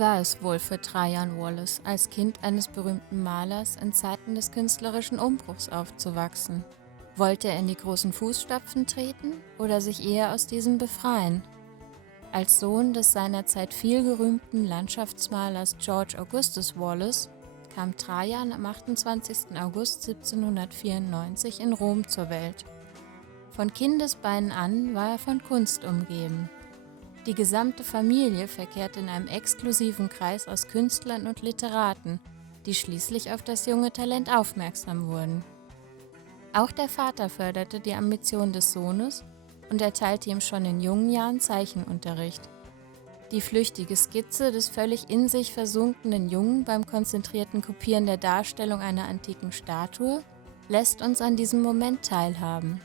war es wohl für Trajan Wallace, als Kind eines berühmten Malers in Zeiten des künstlerischen Umbruchs aufzuwachsen? Wollte er in die großen Fußstapfen treten oder sich eher aus diesen befreien? Als Sohn des seinerzeit vielgerühmten Landschaftsmalers George Augustus Wallace kam Trajan am 28. August 1794 in Rom zur Welt. Von Kindesbeinen an war er von Kunst umgeben. Die gesamte Familie verkehrte in einem exklusiven Kreis aus Künstlern und Literaten, die schließlich auf das junge Talent aufmerksam wurden. Auch der Vater förderte die Ambition des Sohnes und erteilte ihm schon in jungen Jahren Zeichenunterricht. Die flüchtige Skizze des völlig in sich versunkenen Jungen beim konzentrierten Kopieren der Darstellung einer antiken Statue lässt uns an diesem Moment teilhaben.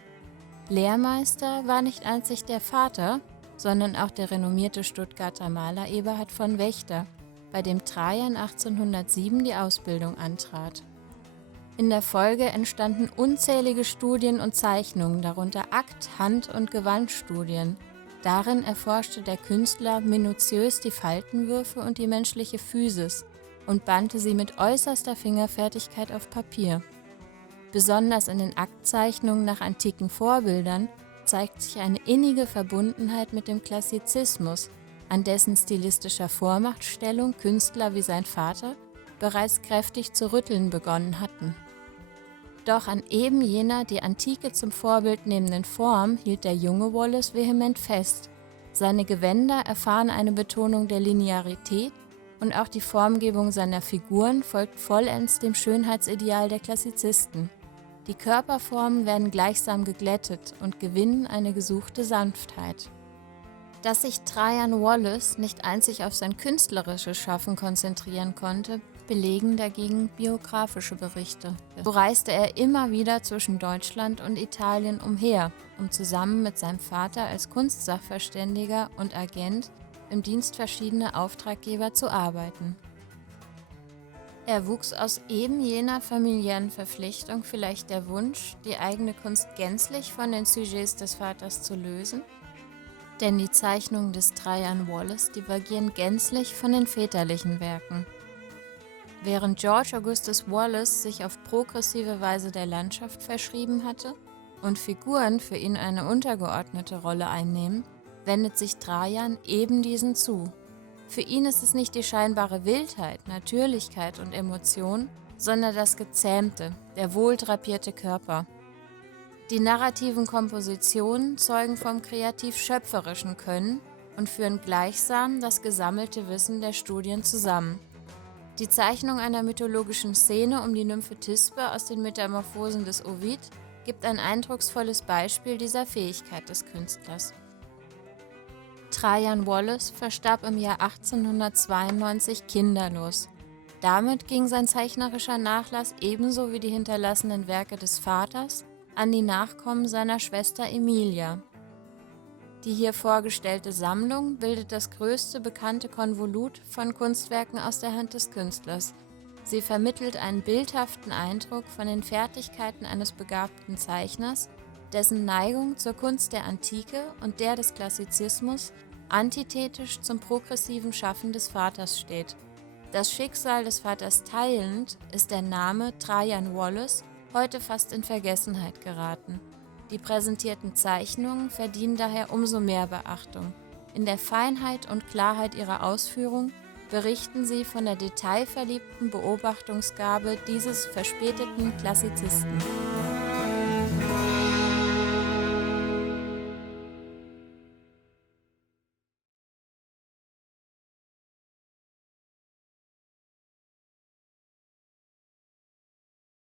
Lehrmeister war nicht einzig der Vater, sondern auch der renommierte Stuttgarter Maler Eberhard von Wächter, bei dem Trajan 1807 die Ausbildung antrat. In der Folge entstanden unzählige Studien und Zeichnungen, darunter Akt-, Hand- und Gewandstudien. Darin erforschte der Künstler minutiös die Faltenwürfe und die menschliche Physis und bannte sie mit äußerster Fingerfertigkeit auf Papier. Besonders in den Aktzeichnungen nach antiken Vorbildern zeigt sich eine innige Verbundenheit mit dem Klassizismus, an dessen stilistischer Vormachtstellung Künstler wie sein Vater bereits kräftig zu rütteln begonnen hatten. Doch an eben jener die Antike zum Vorbild nehmenden Form hielt der junge Wallace vehement fest. Seine Gewänder erfahren eine Betonung der Linearität und auch die Formgebung seiner Figuren folgt vollends dem Schönheitsideal der Klassizisten. Die Körperformen werden gleichsam geglättet und gewinnen eine gesuchte Sanftheit. Dass sich Trajan Wallace nicht einzig auf sein künstlerisches Schaffen konzentrieren konnte, belegen dagegen biografische Berichte. So reiste er immer wieder zwischen Deutschland und Italien umher, um zusammen mit seinem Vater als Kunstsachverständiger und Agent im Dienst verschiedener Auftraggeber zu arbeiten. Er wuchs aus eben jener familiären Verpflichtung vielleicht der Wunsch, die eigene Kunst gänzlich von den Sujets des Vaters zu lösen? Denn die Zeichnungen des Trajan Wallace divergieren gänzlich von den väterlichen Werken. Während George Augustus Wallace sich auf progressive Weise der Landschaft verschrieben hatte und Figuren für ihn eine untergeordnete Rolle einnehmen, wendet sich Trajan eben diesen zu. Für ihn ist es nicht die scheinbare Wildheit, Natürlichkeit und Emotion, sondern das Gezähmte, der wohldrapierte Körper. Die narrativen Kompositionen zeugen vom kreativ-schöpferischen Können und führen gleichsam das gesammelte Wissen der Studien zusammen. Die Zeichnung einer mythologischen Szene um die Nymphe Thisbe aus den Metamorphosen des Ovid gibt ein eindrucksvolles Beispiel dieser Fähigkeit des Künstlers. Trajan Wallace verstarb im Jahr 1892 kinderlos. Damit ging sein zeichnerischer Nachlass ebenso wie die hinterlassenen Werke des Vaters an die Nachkommen seiner Schwester Emilia. Die hier vorgestellte Sammlung bildet das größte bekannte Konvolut von Kunstwerken aus der Hand des Künstlers. Sie vermittelt einen bildhaften Eindruck von den Fertigkeiten eines begabten Zeichners, dessen Neigung zur Kunst der Antike und der des Klassizismus antithetisch zum progressiven Schaffen des Vaters steht. Das Schicksal des Vaters teilend ist der Name Trajan Wallace heute fast in Vergessenheit geraten. Die präsentierten Zeichnungen verdienen daher umso mehr Beachtung. In der Feinheit und Klarheit ihrer Ausführung berichten sie von der detailverliebten Beobachtungsgabe dieses verspäteten Klassizisten.